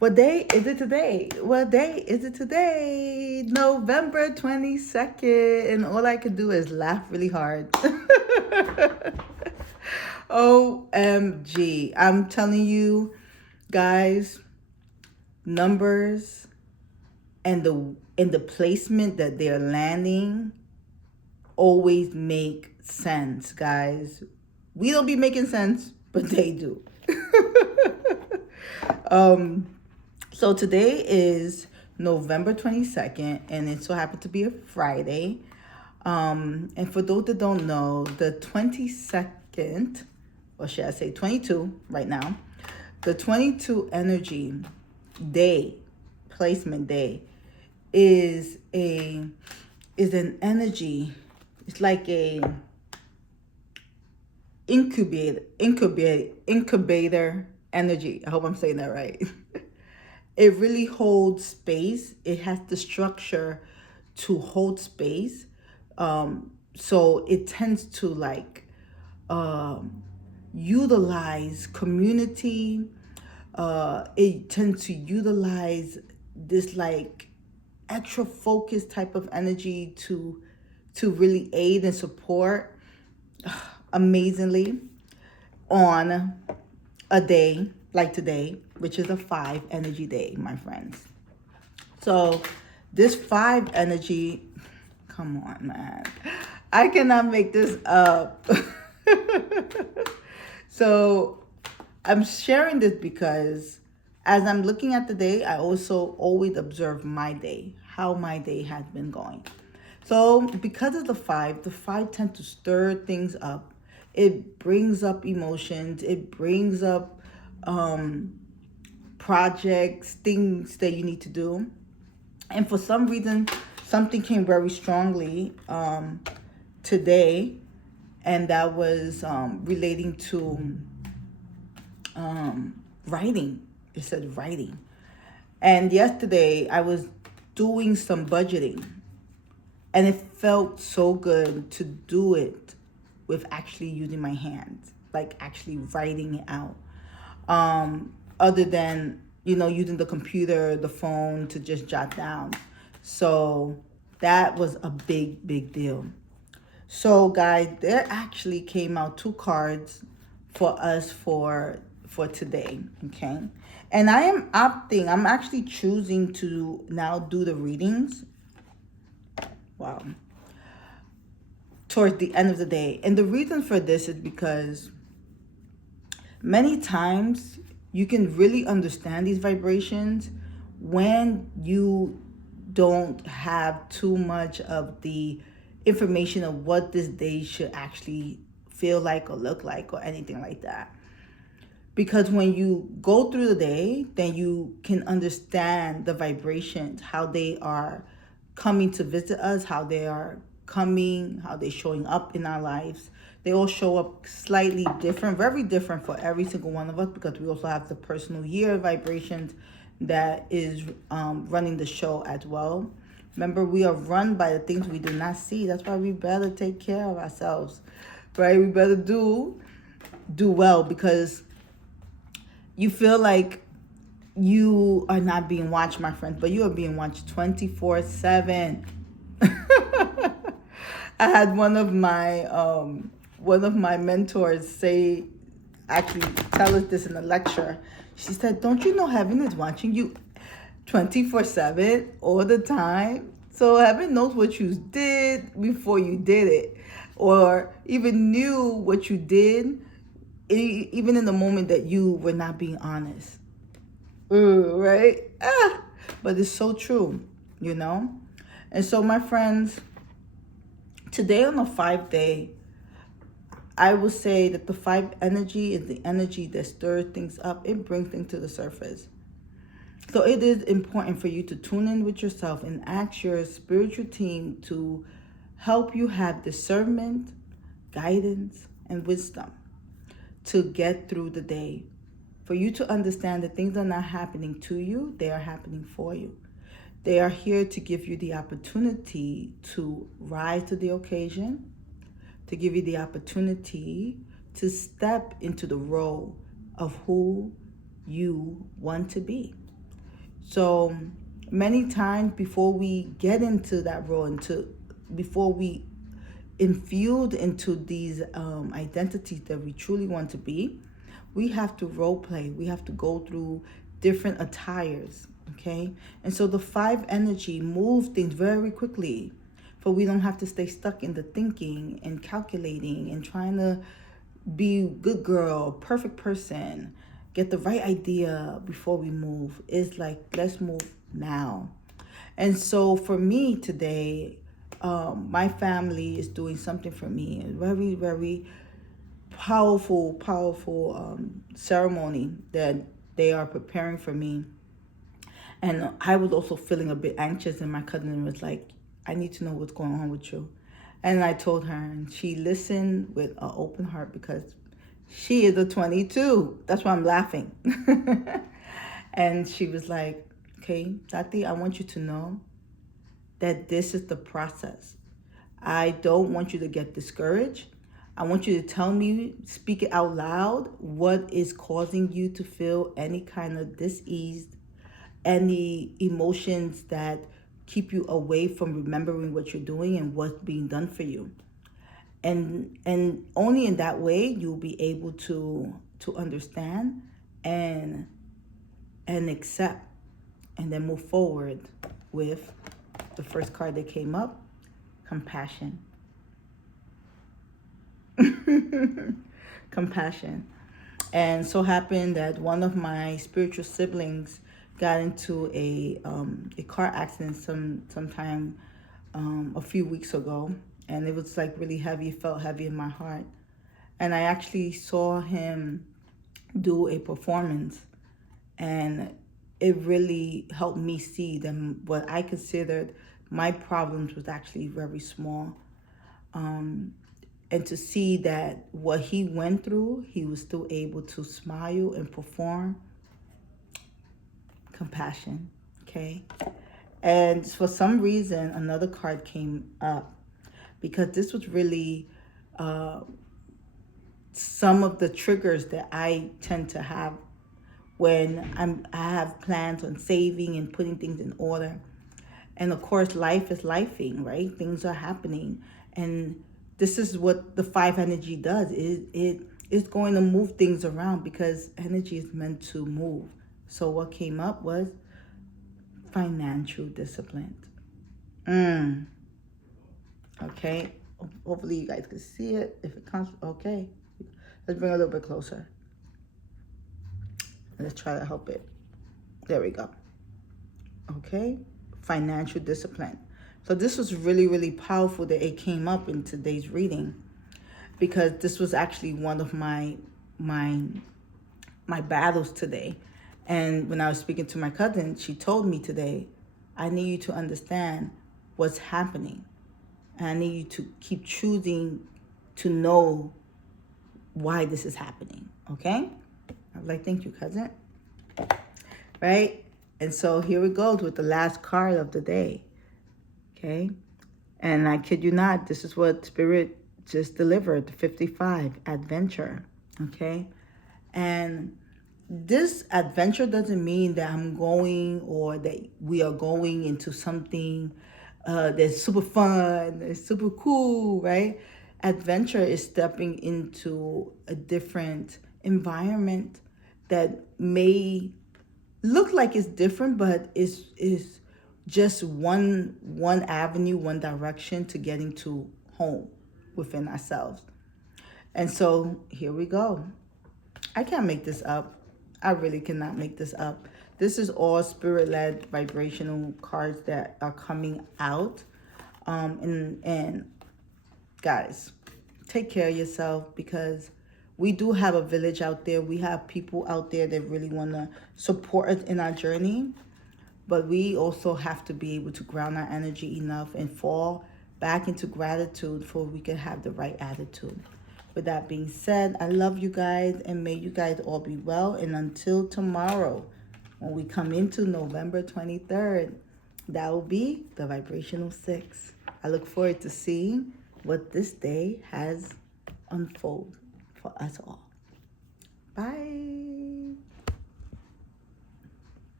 What day is it today? What day is it today? November 22nd. And all I could do is laugh really hard. OMG. I'm telling you, guys, numbers and the placement that they're landing always make sense, guys. We don't be making sense, but they do. um So today is November 22nd, and it so happened to be a Friday. And for those that don't know, the 22nd, or should I say 22 right now, the 22 energy day, placement day, is a is an energy. It's like a incubator energy. I hope I'm saying that right. It really holds space. It has the structure to hold space. So it tends to like um, utilize community. It tends to utilize this like extra focused type of energy to really aid and support amazingly on a day like today, which is a 5 energy day, my friends. So this 5 energy, come on, man. I cannot make this up. So I'm sharing this because as I'm looking at the day, I also always observe my day, how my day has been going. So because of the 5 tend to stir things up. It brings up emotions. It brings up um, projects, things that you need to do. And for some reason, something came very strongly today, and that was relating to writing. It said writing. And yesterday, I was doing some budgeting, and it felt so good to do it with actually using my hands, like actually writing it out. Other than, using the computer, the phone to just jot down. So that was a big, big deal. So guys, there actually came out 2 cards for us for today, okay? And I'm actually choosing to now do the readings. Wow. Towards the end of the day. And the reason for this is because many times you can really understand these vibrations when you don't have too much of the information of what this day should actually feel like or look like or anything like that. Because when you go through the day, then you can understand the vibrations, how they are coming to visit us, how they are coming, how they're showing up in our lives. They all show up slightly different, very different for every single one of us, because we also have the personal year vibrations that is running the show as well. Remember, we are run by the things we do not see. That's why we better take care of ourselves, right? We better do well, because you feel like you are not being watched, my friends, but you are being watched 24/7. I had one of my mentors say, actually tell us this in a lecture. She said, "Don't you know heaven is watching you 24/7 all the time? So heaven knows what you did before you did it, or even knew what you did, even in the moment that you were not being honest." Ooh, right? But it's so true. And so, my friends, today on the 5 day, I will say that the 5 energy is the energy that stirs things up. It brings things to the surface. So it is important for you to tune in with yourself and ask your spiritual team to help you have discernment, guidance, and wisdom to get through the day. For you to understand that things are not happening to you, they are happening for you. They are here to give you the opportunity to rise to the occasion, to give you the opportunity to step into the role of who you want to be. So many times before we get into that role, before we infused into these identities that we truly want to be, we have to role play. We have to go through different attires, okay? And so the five energy moves things very quickly, for we don't have to stay stuck in the thinking and calculating and trying to be good girl, perfect person, get the right idea before we move. It's like, let's move now. And so for me today, my family is doing something for me, a very, very powerful ceremony that they are preparing for me. And I was also feeling a bit anxious, and my cousin was like, I need to know what's going on with you. And I told her, and she listened with an open heart because she is a 22. That's why I'm laughing. And she was like, okay, Tati, I want you to know that this is the process. I don't want you to get discouraged. I want you to tell me, speak it out loud, what is causing you to feel any kind of dis-ease, any emotions that keep you away from remembering what you're doing and what's being done for you. And only in that way you'll be able to understand and accept, and then move forward with the first card that came up, compassion. Compassion. And so happened that one of my spiritual siblings got into a car accident sometime a few weeks ago, and it was like really heavy. It felt heavy in my heart, and I actually saw him do a performance, and it really helped me see that what I considered my problems was actually very small. And to see that what he went through, he was still able to smile and perform. Compassion, okay? And for some reason, another card came up, because this was really some of the triggers that I tend to have when I have plans on saving and putting things in order. And of course, life is lifing, right? Things are happening. And this is what the five energy does. It is going to move things around, because energy is meant to move. So what came up was financial discipline. Okay. Hopefully you guys can see it. If it comes, okay. Let's bring it a little bit closer. Let's try to help it. There we go. Okay. Financial discipline. So this was really, really powerful that it came up in today's reading, because this was actually one of my battles today. And when I was speaking to my cousin, she told me today, I need you to understand what's happening. And I need you to keep choosing to know why this is happening. Okay? I was like, thank you, cousin. Right? And so here we go with the last card of the day. Okay? And I kid you not, this is what Spirit just delivered, 55, adventure. Okay? And this adventure doesn't mean that I'm going, or that we are going into something that's super fun, that's super cool, right? Adventure is stepping into a different environment that may look like it's different, but is just one avenue, one direction to getting to home within ourselves. And so here we go. I can't make this up. I really cannot make this up. This is all spirit-led vibrational cards that are coming out. And guys, take care of yourself, because we do have a village out there. We have people out there that really want to support us in our journey. But we also have to be able to ground our energy enough and fall back into gratitude, for we can have the right attitude. With that being said, I love you guys, and may you guys all be well. And until tomorrow, when we come into November 23rd, that will be the Vibrational 6. I look forward to seeing what this day has unfolded for us all. Bye.